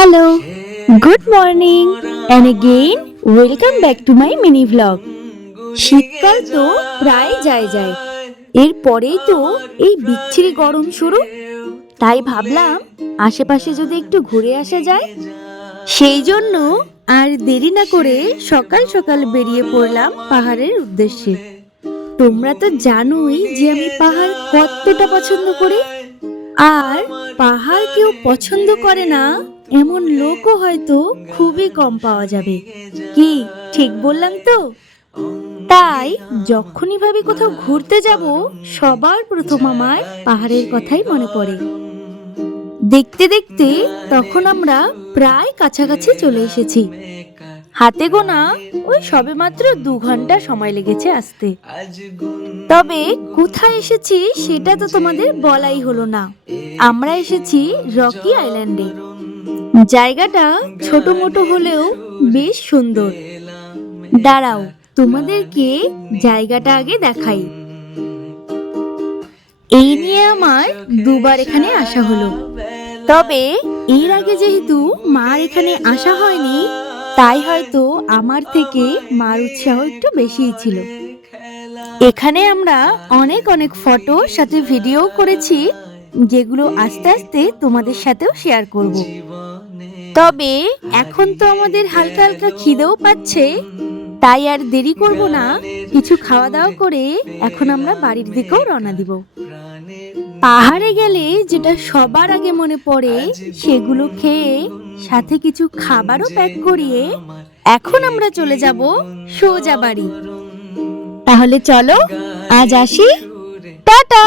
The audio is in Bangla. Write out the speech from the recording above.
Hello, good morning, and again welcome back to my mini vlog. শীতকাল তো প্রায় যায় এরপরেই তো এই বিচ্ছিরি গরম শুরু। তাই ভাবলাম আশেপাশে যদি একটু ঘুরে আসা যায়, সেই জন্য আর দেরি না করে সকাল সকাল বেরিয়ে পড়লাম পাহাড়ের উদ্দেশ্যে। তোমরা তো জানোই যে আমি পাহাড় কতটা পছন্দ করি, আর পাহাড় কেউ পছন্দ করে না এমন লোকও হয়তো খুবই কম পাওয়া যাবে। কি ঠিক বললাম তো? তাই যখনই ভাবি কোথাও ঘুরতে যাব, সবার প্রথম আমার পাহাড়ের কথাই মনে পড়ে। দেখতে দেখতে তখন আমরা প্রায় কাছাকাছি চলে এসেছি। হাতে গোনা ওই সবেমাত্র 2 ঘন্টা সময় লেগেছে আসতে। তবে কোথায় এসেছি সেটা তো তোমাদের বলাই হলো না। আমরা এসেছি রকি আইল্যান্ডে। জায়গাটা ছোট মোটো হলেও বেশ সুন্দর। দাঁড়াও, তোমাদেরকে জায়গাটা আগে দেখাই। এই নিয়ে আমার 2 বার এখানে আসা হলো। তবে এর আগে যেহেতু মার এখানে আসা হয়নি, তাই হয়তো আমার থেকে মার উৎসাহ একটু বেশিই ছিল। এখানে আমরা অনেক ফটোর সাথে ভিডিও করেছি, যেগুলো আস্তে আস্তে তোমাদের সাথেও শেয়ার করব। তবে এখন তো আমাদের হালকা হালকা খিদেও পাচ্ছে, তাই আর দেরি করব না। কিছু খাওয়া দাওয়া করে এখন আমরা বাড়ির দিকেও রওনা দিব। পাহাড়ে গেলে যেটা সবার আগে মনে পড়ে, সেগুলো খেয়ে সাথে কিছু খাবারও প্যাক করিয়ে এখন আমরা চলে যাব সোজা বাড়ি। তাহলে চলো আজ আসি, টাটা।